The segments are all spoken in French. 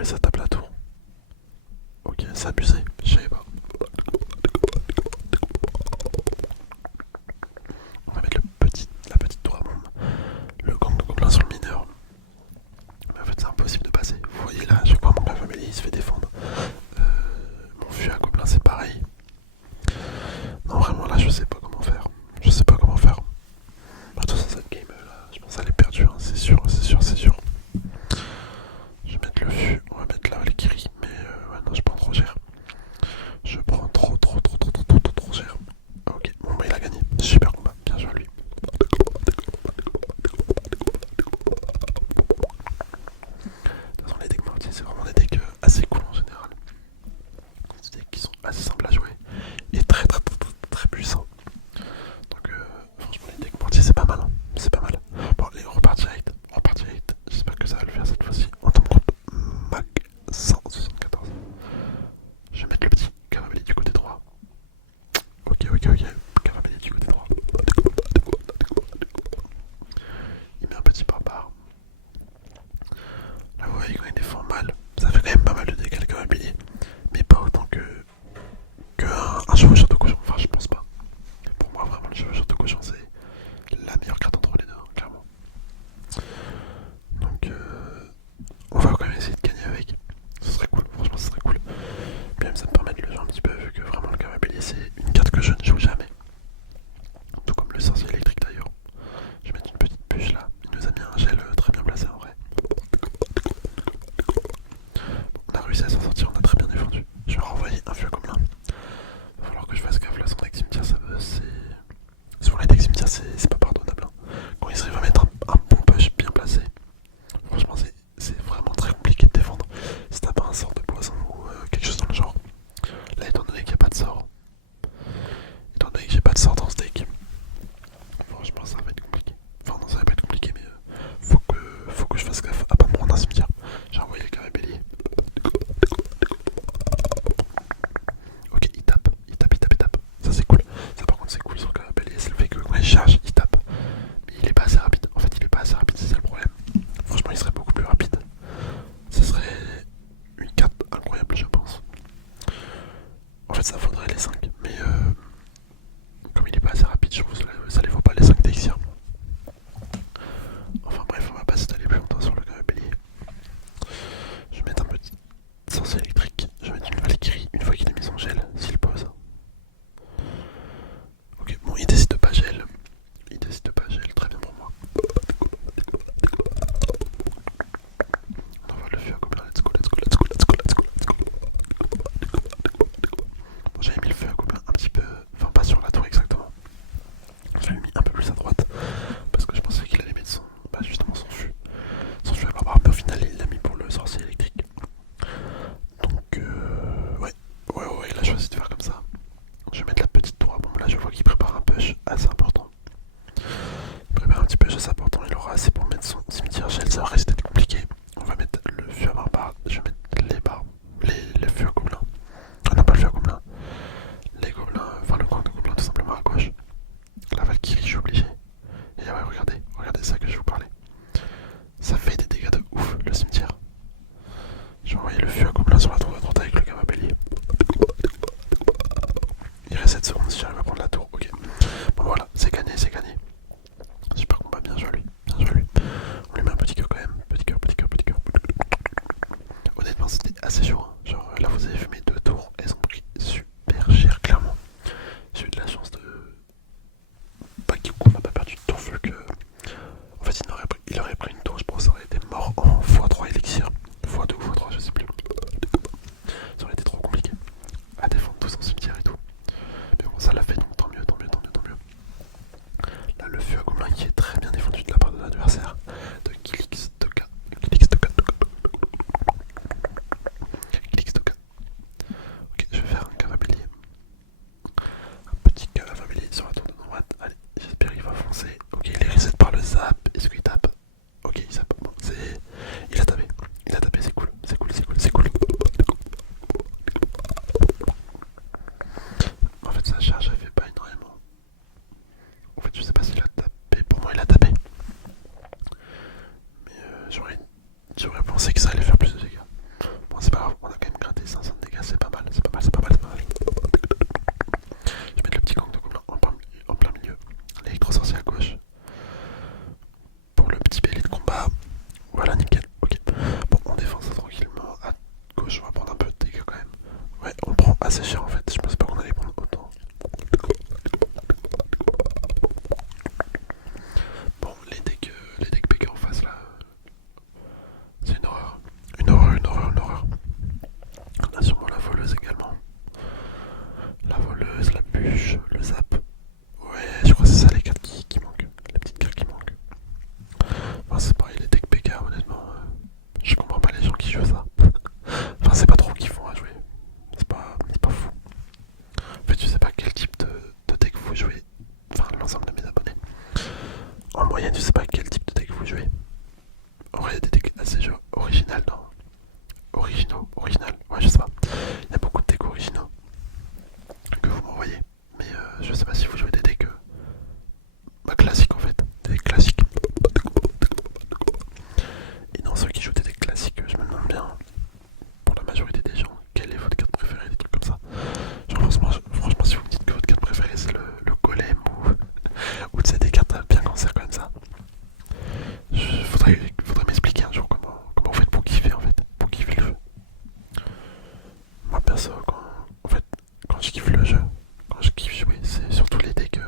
ouais, ça tape la tour. Ok, c'est abusé, je savais pas. On va mettre la petite tour à bombe. Le gang de gobelins sur le mineur. Mais en fait, c'est impossible de passer. Vous voyez là, je crois mon cavalier il se fait défendre. Mon fût à gobelins, c'est pareil. Non, vraiment, là, je sais pas comment faire. Je sais pas comment faire. Bah, de toute façon, cette game là, je pense qu'elle est perdue, hein. C'est sûr, c'est sûr, c'est sûr. Je vais mettre le fût, on va mettre la Valkyrie, mais ouais, non, je prends trop cher. Je prends trop cher. Ok, bon, bah, il a gagné. Super combat, bien joué à lui. De toute façon, les decks mortiers, c'est vraiment des decks assez cool en général. C'est des decks qui sont assez simples à jouer et très puissants. Donc, franchement, les decks mortiers, c'est pas mal, hein. C'est pas mal. Bon, allez, on repart direct. J'espère que ça va le faire cette fois-ci. On tombe compte Mac 174. Je vais mettre le petit cavalier du côté droit. Ok. Cavalier du côté droit. Il met un petit barbare. Là, vous voyez, quand il défend mal, ça fait quand même pas mal de dégâts le cavalier. Mais pas autant un chevaucheur de cochon. Enfin, je pense pas. Pour moi, vraiment, le chevaucheur de cochon, c'est la meilleure carte entre les deux, hein, clairement. Donc, on va quand même essayer de gagner avec. Ce serait cool, franchement, ce serait cool. Puis même, ça me permet de le jouer un petit peu, vu que vraiment, le cavalier, c'est une carte que je ne joue jamais. Tout comme le sorcier électrique d'ailleurs. Je vais mettre une petite bûche là. Il nous a mis un gel très bien placé en vrai. Bon, on a réussi à s'en sortir, on a très bien défendu. Je vais renvoyer un vieux comme là. Il va falloir que je fasse gaffe là, son deck cimetière, c'est. Sur les decks cimetière, c'est pas pardonnable, hein. Quand il arrive à mettre un bon push bien placé, franchement, c'est vraiment très compliqué de défendre. Si t'as pas un sort de poison ou quelque chose dans le genre. Là, étant donné qu'il n'y a pas de sort, étant donné que j'ai pas de sort dans ce deck, franchement, ça va être compliqué. Enfin, non, ça va pas être compliqué, mais faut que je fasse gaffe à pas me prendre un cimetière. J'ai envoyé le carré bélier. Ok, il tape. Ça, c'est cool. Ça, par contre, c'est cool sur le carré bélier. C'est le fait que quand il charge, il tape. Mais il est pas assez rapide. En fait, il est pas assez rapide, c'est ça le problème. Franchement, il serait beaucoup plus rapide. Ce serait une carte incroyable, je pense. En fait, ça faudrait les 5. Mais comme il est pas assez rapide, je trouve que ça les vaut pas les 5 d'Exir. Enfin bref, on va pas s'étaler plus longtemps sur le bélier. Je vais mettre un petit sorcier électrique. Je vais mettre une Valkyrie une fois qu'il a mis son gel, s'il pose. Ok, bon, il décide de pas gel. Très bien pour moi. On envoie le feu à gobelin, let's go. Bon, j'avais mis le feu à gobelin un petit peu, enfin pas sur la tour exactement. J'avais mis un peu plus à droite parce que je pensais qu'il allait mettre justement son fût. Son fût à barbare, mais au final il l'a mis pour le sorcier électrique. Donc ouais, il a choisi de faire comme ça. Je vais mettre la petite tour à bombe. Là je vois qu'il prépare un push assez important. Il prépare un petit push assez important, il aura assez pour mettre son cimetière gel, ça va rester compliqué. On va mettre le fût à barbare, je vais mettre les fûts à gobelins. Ah non, pas le fût à gobelins. Les gobelins, enfin le camp de gobelins tout simplement à gauche. La Valkyrie, je suis obligé. Et ouais, regardez ça que je vous parlais. Ça fait des dégâts de ouf, le cimetière. Je vais envoyer le fût à gobelin sur la tour de droite avec le gamma bélier. Il reste 7 secondes si j'arrive à prendre la tour, ok. Bon voilà, c'est gagné. Super combat, bien joué à lui. On lui met un petit cœur quand même. Petit cœur. Honnêtement, c'était assez chaud, hein. Genre là, vous avez vu mes 2 tours, elles ont pris super cher, clairement. J'ai eu de la chance de. Pas qu'on n'a pas perdu de tour, vu que. En fait, il aurait pris une tour, je pense, ça aurait été mort en x3 élixir. x2 ou x3, je sais plus. Ça aurait été trop compliqué à défendre tout son cimetière et tout. Mais bon, ça l'a fait, donc tant mieux. Là, le feu à gobelin qui est très bien défendu de la part de l'adversaire. De Kilix Toka. Ok, je vais faire un cavalier. Un petit cavalier sur la tour de droite. Allez, j'espère qu'il va foncer. Ok, il est reset par le zap. Est-ce qu'il tape? Ok, il zappe. Bon, il a tapé, c'est cool. En fait, sa charge, elle fait pas énormément. En fait, je sais pas s'il a tapé. Pour moi, il a tapé. Mais j'aurais pensé que ça allait faire plus de dégâts. En vrai, il y a des decks assez genre originales, non? Original, ouais, je sais pas. Il y a beaucoup de decks originaux que vous m'envoyez, mais je sais pas si vous jouez des decks bah, classiques en fait, des decks classiques. Et dans ceux qui jouent des decks classiques, je me demande bien, pour la majorité des gens, quelle est votre carte préférée, des trucs comme ça. Genre, franchement, si vous me dites que votre carte préférée c'est le golem ou c'est des cartes bien cancer comme ça, faudrait m'expliquer un jour comment vous faites pour kiffer en fait, pour kiffer le jeu. Moi perso, en fait, quand je kiffe le jeu, quand je kiffe jouer, c'est surtout les decks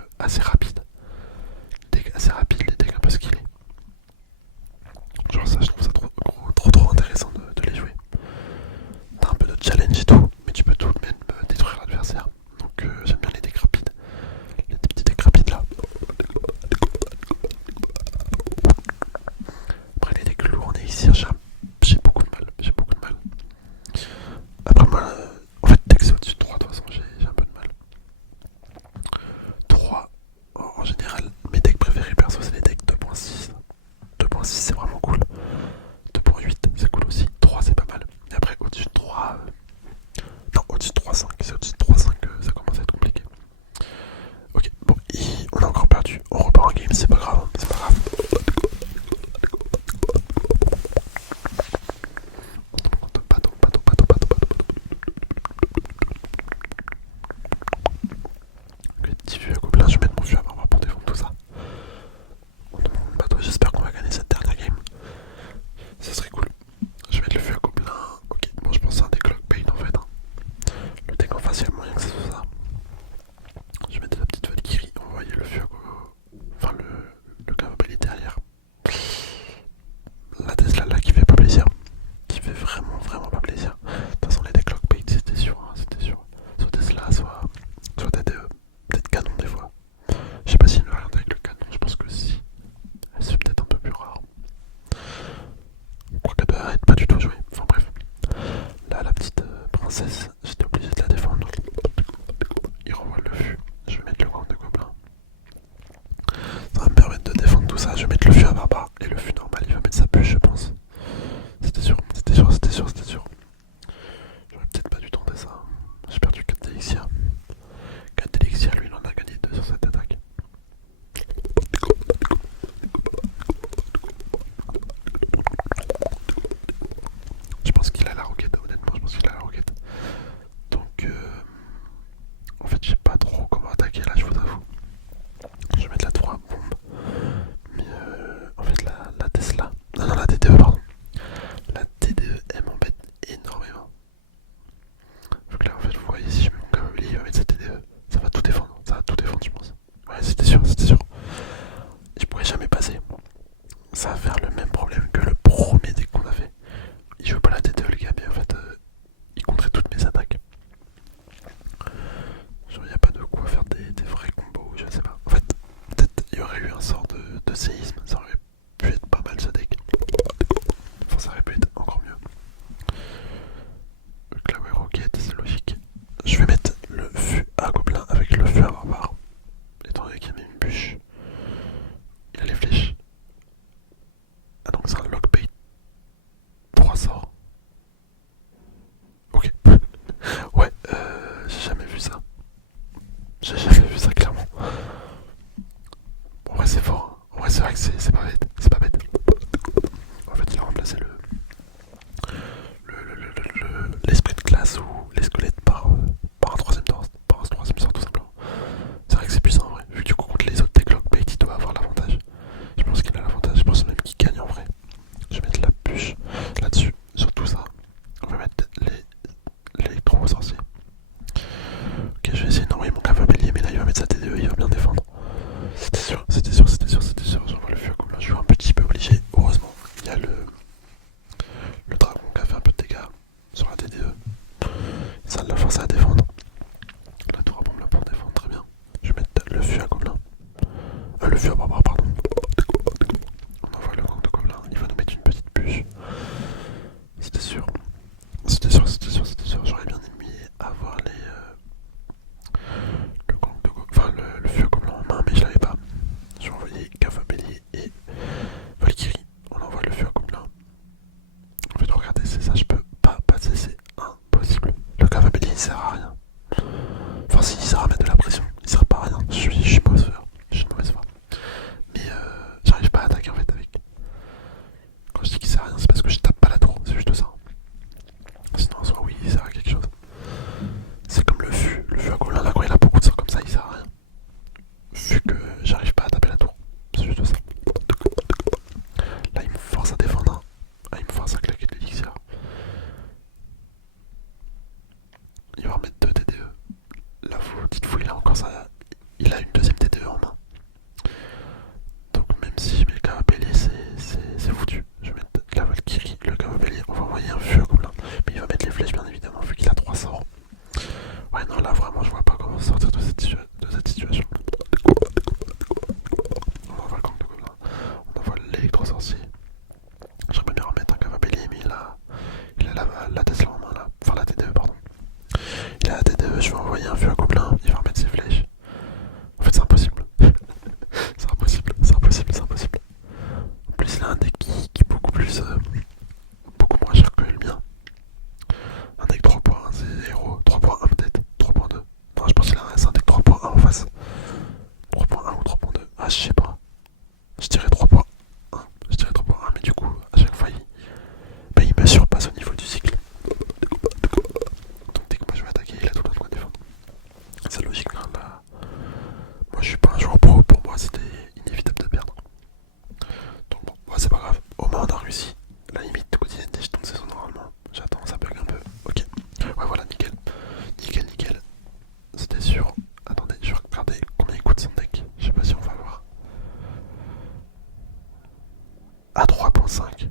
3.5.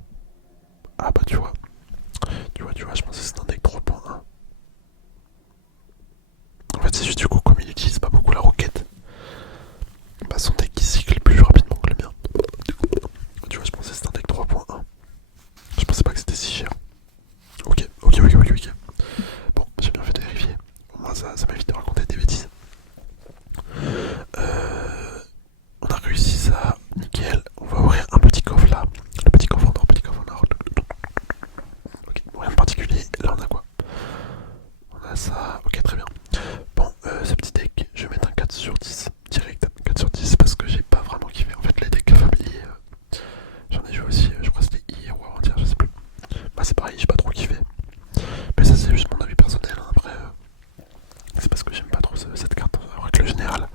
Ah bah tu vois, je pensais que c'était un deck 3.1. En fait c'est juste du coup comme il utilise pas beaucoup la roquette, bah son deck il cycle plus rapidement que le mien. Tu vois, je pensais que c'était un deck 3.1. Je pensais pas que c'était si cher. Ok. Bon, j'ai bien fait de vérifier. Au moins ça m'évite de raconter des bêtises. On a réussi ça, nickel. On va ouvrir un petit coffre là. Le petit coffre en or, petit coffre en or. Ok, bon, rien de particulier. Là on a quoi? On a ça, ok très bien. Bon, ce petit deck, je vais mettre un 4 sur 10 direct. 4 sur 10 parce que j'ai pas vraiment kiffé. En fait les decks familiers, j'en ai joué aussi, je crois que c'était hier ou avant-hier, je sais plus. Bah c'est pareil, j'ai pas trop kiffé. Mais ça c'est juste mon avis personnel, hein. Après c'est parce que j'aime pas trop cette carte en règle générale.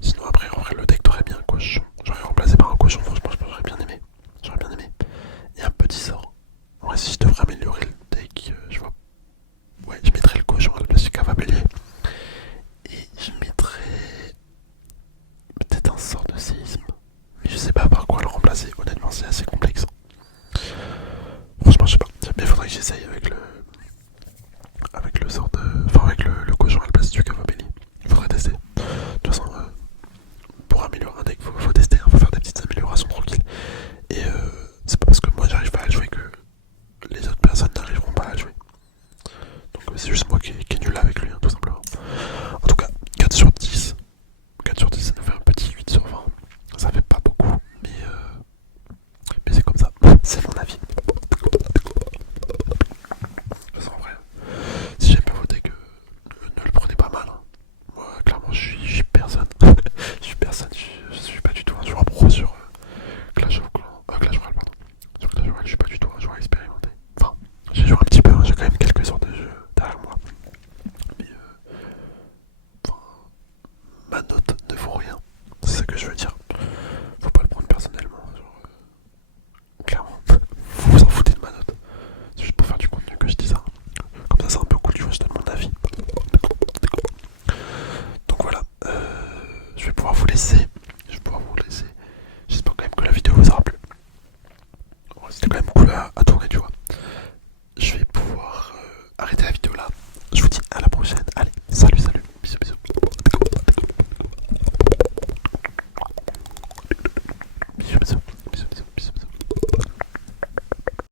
Sinon après en vrai le deck t'aurais bien un cochon. J'aurais remplacé par un cochon, franchement je pense que j'aurais bien aimé. J'aurais bien aimé. Et un petit sort. En vrai si je devrais améliorer le deck, je vois. Ouais, je mettrais le cochon à la place du cavabellier. Et je mettrais peut-être un sort de séisme. Mais je sais pas par quoi le remplacer, honnêtement c'est assez complexe. Franchement je sais pas. Mais faudrait que j'essaye avec le sort de. Enfin avec le cochon à la place du cavabellier. Faudrait tester. De toute façon pour améliorer un deck faut tester, hein. Faut faire des petites améliorations tranquilles. Et c'est pas parce que moi j'arrive pas à le jouer que les autres personnes n'arriveront pas à le jouer. Donc c'est juste moi qui est nul avec lui, hein, tout simplement. En tout cas, 4 sur 10. 4 sur 10, ça nous fait un petit 8 sur 20. Ça fait pas beaucoup, mais c'est comme ça. C'est mon avis. De toute façon, en vrai, si j'aime pas vos decks, ne le prenez pas mal, hein. Moi, clairement, je suis personne. Je suis personne. Je suis pas du tout un joueur pro sur Clash of Clans. Clash Royale, pardon. Sur Clash Royale, je suis pas du tout un joueur expérimenté. Enfin, j'ai joué un petit peu, hein, j'ai quand même quelques heures de jeu derrière moi. Mais enfin, ma note ne vaut rien. C'est ça que je veux dire. Faut pas le prendre personnellement. Genre, clairement, vous vous en foutez de ma note. C'est juste pour faire du contenu que je dis ça. Comme ça, c'est un peu cool, tu vois, je donne mon avis. Donc voilà, je vais pouvoir vous laisser. J'espère quand même que la vidéo vous aura plu. Ouais, c'était quand même cool à tourner, tu vois. Je vais pouvoir arrêter la